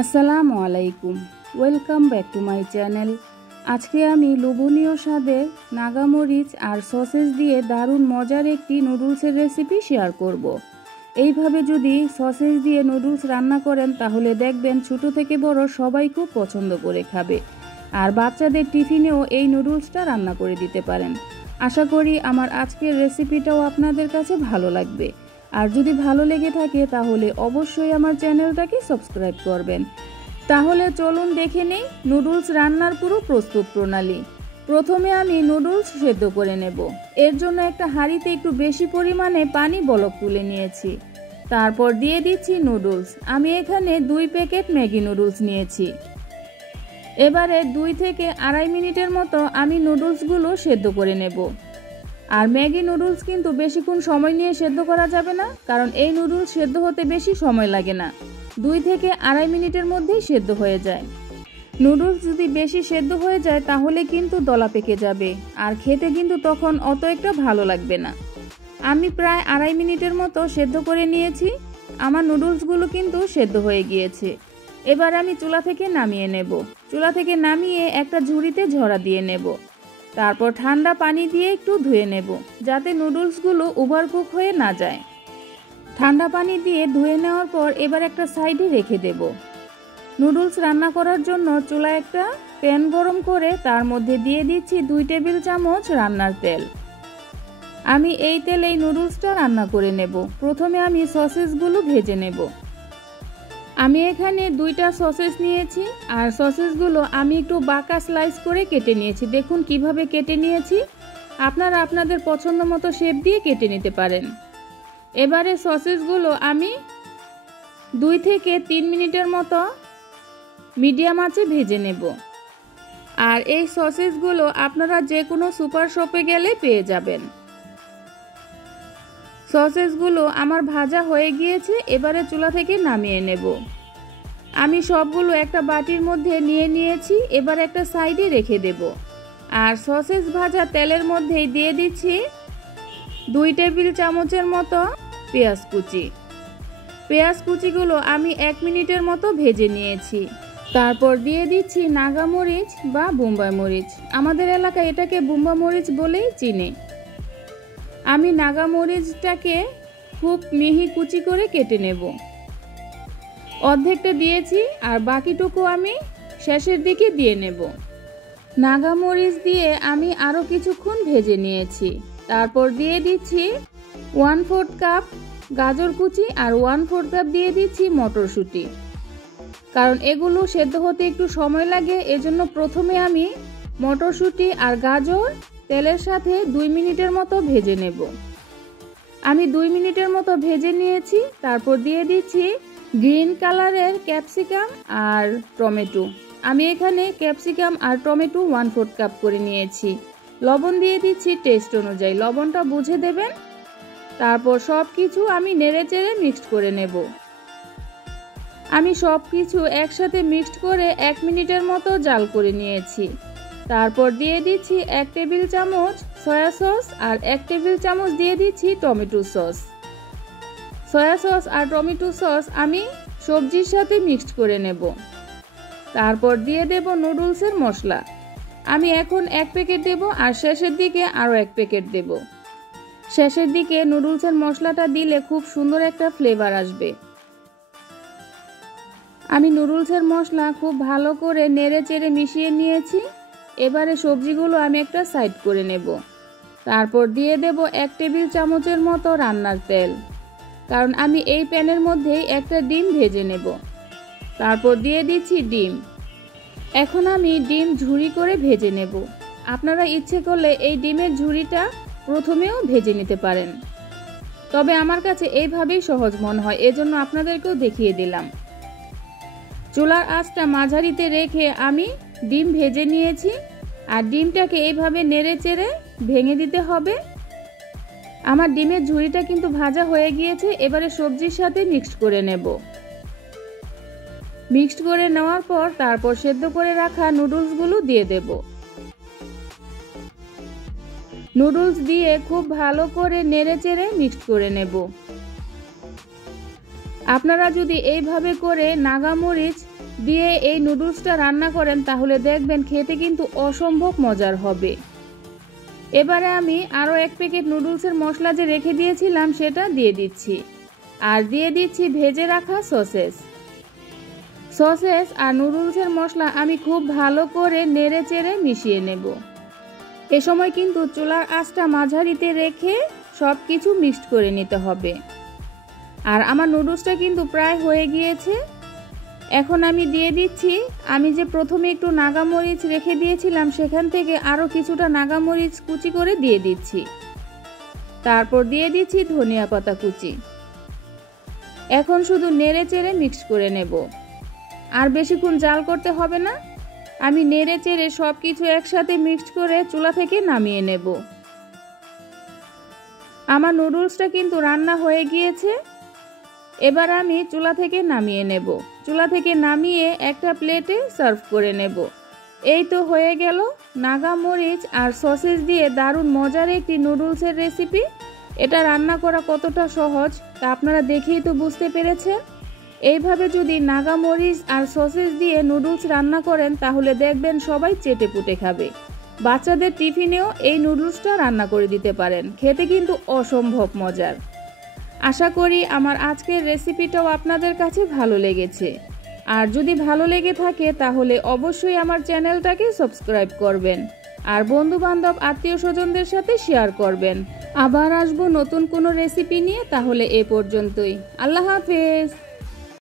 আসসালামু আলাইকুম, welcome back to my channel. আজকে আমি লোভনীয় স্বাদের নাগামরিচ আর সসেস দিয়ে দারুণ মজার একটি নুডলসের রেসিপি শেয়ার করব। এইভাবে যদি সসেস দিয়ে নুডলস রান্না করেন তাহলে দেখবেন ছোট থেকে বড় সবাই খুব পছন্দ করে খাবে। আর বাচ্চাদের টিফিনেও এই নুডলসটা রান্না করে দিতে পারেন। আশা করি আমার আজকের রেসিপিটাও আপনাদের কাছে ভালো লাগবে। আর যদি ভালো লেগে থাকে তাহলে অবশ্যই আমার চ্যানেলটাকে সাবস্ক্রাইব করবেন। তাহলে চলুন দেখে নেই নুডলস রান্নার পুরো প্রস্তুত প্রণালী। প্রথমে আমি নুডলস সেদ্ধ করে নেব। এর জন্য একটা হাঁড়িতে একটু বেশি পরিমাণে পানি বলক তুলে নিয়েছি। তারপর দিয়ে দিচ্ছি নুডলস। আমি এখানে 2 প্যাকেট ম্যাগি নুডলস নিয়েছি। এবারে 2 থেকে আড়াই মিনিটের মতো আমি নুডলসগুলো সেদ্ধ করে নেব। আর ম্যাগি নুডলস কিন্তু বেশিক্ষণ সময় নিয়ে সেদ্ধ করা যাবে না, কারণ এই নুডলস সেদ্ধ হতে বেশি সময় লাগে না, 2 থেকে আড়াই মিনিটের মধ্যেই সেদ্ধ হয়ে যায়। নুডলস যদি বেশি সেদ্ধ হয়ে যায় তাহলে কিন্তু দলা পেকে যাবে, আর খেতে কিন্তু তখন অত একটা ভালো লাগবে না। আমি প্রায় আড়াই মিনিটের মতো সেদ্ধ করে নিয়েছি। আমার নুডলসগুলো কিন্তু সেদ্ধ হয়ে গিয়েছে। এবার আমি চুলা থেকে নামিয়ে নেব। চুলা থেকে নামিয়ে একটা ঝুড়িতে ঝরা দিয়ে নেব। তারপর ঠান্ডা পানি দিয়ে একটু ধুয়ে নেব, যাতে নুডলসগুলো ওভারকুক হয়ে না যায়। ঠান্ডা পানি দিয়ে ধুয়ে নেওয়ার পর এবার একটা সাইডে রেখে দেব। নুডলস রান্না করার জন্য চুলায় একটা প্যান গরম করে তার মধ্যে দিয়ে দিচ্ছি 2 টেবিল চামচ রান্নার তেল। আমি এই তেলেই নুডলসটা রান্না করে নেব। প্রথমে আমি সসেসগুলো ভেজে নেব। আমি এখানে 2টা সসেস নিয়েছি, আর সসেসগুলো আমি একটু বাঁকা স্লাইস করে কেটে নিয়েছি। দেখুন কিভাবে কেটে নিয়েছি। আপনারা আপনাদের পছন্দ মতো শেপ দিয়ে কেটে নিতে পারেন। এবারে সসেসগুলো আমি 2 থেকে 3 মিনিটের মতো মিডিয়াম আঁচে ভেজে নেব। আর এই সসেসগুলো আপনারা যে কোনো সুপার শপে গেলে পেয়ে যাবেন। সসেসগুলো আমার ভাজা হয়ে গিয়েছে। এবারে চুলা থেকে নামিয়ে নেব। আমি সবগুলো একটা বাটির মধ্যে নিয়ে নিয়েছি। এবার একটা সাইডে রেখে দেব। আর সসেস ভাজা তেলের মধ্যেই দিয়ে দিচ্ছি 2 টেবিল চামচের মতো পেঁয়াজ কুচি। পেঁয়াজ কুচিগুলো আমি 1 মিনিটের মতো ভেজে নিয়েছি। তারপর দিয়ে দিচ্ছি নাগা মরিচ বা বোম্বাই মরিচ। আমাদের এলাকায় এটাকে বোম্বাই মরিচ বলেই চিনে। আমি নাগা মরিচটাকে খুব মিহি কুচি করে কেটে নেব। অর্ধেকটা দিয়েছি, আর বাকিটুকু আমি শেষের দিকে দিয়ে নেব। নাগা মরিচ দিয়ে আমি আরও কিছুক্ষণ ভেজে নিয়েছি। তারপর দিয়ে দিচ্ছি 1/4 কাপ গাজর কুচি, আর 1/4 কাপ দিয়ে দিচ্ছি মটরশুঁটি। কারণ এগুলো সেদ্ধ হতে একটু সময় লাগে, এজন্য প্রথমে আমি মটরশুঁটি আর গাজর তেলের সাথে 2 মিনিটের মতো ভেজে নেব। আমি 2 মিনিটের মতো ভেজে নিয়েছি। তারপর দিয়ে দিচ্ছি গ্রিন কালারের ক্যাপসিকাম আর টমেটো। আমি এখানে ক্যাপসিকাম আর টমেটো 1/4 কাপ করে নিয়েছি। লবণ দিয়ে দিচ্ছি টেস্ট অনুযায়ী, লবণটা বুঝে দেবেন। তারপর সব কিছু আমি নেড়েচেড়ে মিক্সড করে নেব। আমি সব কিছু একসাথে মিক্সড করে 1 মিনিটের মতো জাল করে নিয়েছি। তারপর দিয়ে দিচ্ছি 1 টেবিল চামচ সয়া সস, আর 1 টেবিল চামচ দিয়ে দিচ্ছি টমেটো সস। সয়া সস আর টমেটো সস আমি সবজির সাথে মিক্সড করে নেব। তারপর দিয়ে দেব নুডলসের মশলা। আমি এখন 1 প্যাকেট দেব, আর শেষের দিকে আরও 1 প্যাকেট দেব। শেষের দিকে নুডলসের মশলাটা দিলে খুব সুন্দর একটা ফ্লেভার আসবে। আমি নুডলসের মশলা খুব ভালো করে নেড়ে চেড়ে মিশিয়ে নিয়েছি। এবারে সবজিগুলো আমি একটা সাইড করে নেব। তারপর দিয়ে দেব 1 টেবিল চামচের মতো রান্নার তেল, কারণ আমি এই প্যানের মধ্যেই একটা ডিম ভেজে নেব। তারপর দিয়ে দিচ্ছি ডিম। এখন আমি ডিম ঝুরি করে ভেজে নেব। আপনারা ইচ্ছে করলে এই ডিমের ঝুরিটা প্রথমেও ভেজে নিতে পারেন, তবে আমার কাছে এইভাবেই সহজ মনে হয়, এজন্য আপনাদেরকেও দেখিয়ে দিলাম। চুলার আঁচটা মাঝারিতে রেখে আমি ডিম ভেজে নিয়েছি, আর ডিমটাকে এইভাবে নেড়ে চেড়ে ভেঙে দিতে হবে। আমার ডিমের ঝুড়িটা কিন্তু ভাজা হয়ে গিয়েছে। এবারে সবজির সাথে মিক্সড করে নেব। মিক্সড করে নেওয়ার পর তারপর সেদ্ধ করে রাখা নুডলসগুলো দিয়ে দেব। নুডলস দিয়ে খুব ভালো করে নেড়ে চেড়ে মিক্সড করে নেব। আপনারা যদি এইভাবে করে নাগা মরিচ দিয়ে এই নুডলসটা রান্না করেন তাহলে দেখবেন খেতে কিন্তু অসম্ভব মজার হবে। এবারে আমি আরও 1 প্যাকেট নুডলসের মশলা যে রেখে দিয়েছিলাম সেটা দিয়ে দিচ্ছি, আর দিয়ে দিচ্ছি ভেজে রাখা সসেস আর নুডলসের মশলা আমি খুব ভালো করে নেড়ে চেড়ে মিশিয়ে নেব। এ সময় কিন্তু চুলার আঁচটা মাঝারিতে রেখে সব কিছু মিক্সড করে নিতে হবে। আর আমার নুডলসটা কিন্তু প্রায় হয়ে গিয়েছে। এখন আমি দিয়ে দিচ্ছি, আমি যে প্রথমে একটু নাগামরিচ রেখে দিয়েছিলাম সেখান থেকে আরও কিছুটা নাগামরিচ কুচি করে দিয়ে দিচ্ছি। তারপর দিয়ে দিচ্ছি ধনিয়া পাতা কুচি। এখন শুধু নেড়ে চেড়ে মিক্স করে নেব, আর বেশিক্ষণ জাল করতে হবে না। আমি নেড়ে চেড়ে সব কিছু একসাথে মিক্সড করে চুলা থেকে নামিয়ে নেব। আমার নুডলসটা কিন্তু রান্না হয়ে গিয়েছে। এবার আমি চুলা থেকে নামিয়ে নেব। চুলা থেকে নামিয়ে একটা প্লেটে সার্ভ করে নেব। এই তো হয়ে গেল নাগামরিচ আর সসেস দিয়ে দারুণ মজার একটি নুডলসের রেসিপি। এটা রান্না করা কতটা সহজ তা আপনারা দেখেই তো বুঝতে পেরেছেন। এইভাবে যদি নাগামরিচ আর সসেস দিয়ে নুডলস রান্না করেন তাহলে দেখবেন সবাই চেটেপুটে খাবে। বাচ্চাদের টিফিনেও এই নুডলসটা রান্না করে দিতে পারেন, খেতে কিন্তু অসম্ভব মজার। আশা করি আমার আজকের রেসিপিটাও আপনাদের কাছে ভালো লেগেছে। আর যদি ভালো লেগে থাকে তাহলে অবশ্যই আমার চ্যানেলটাকে সাবস্ক্রাইব করবেন, আর বন্ধুবান্ধব আত্মীয় স্বজনদের সাথে শেয়ার করবেন। আবার আসবো নতুন কোনো রেসিপি নিয়ে, তাহলে এ পর্যন্তই। আল্লাহ হাফেজ।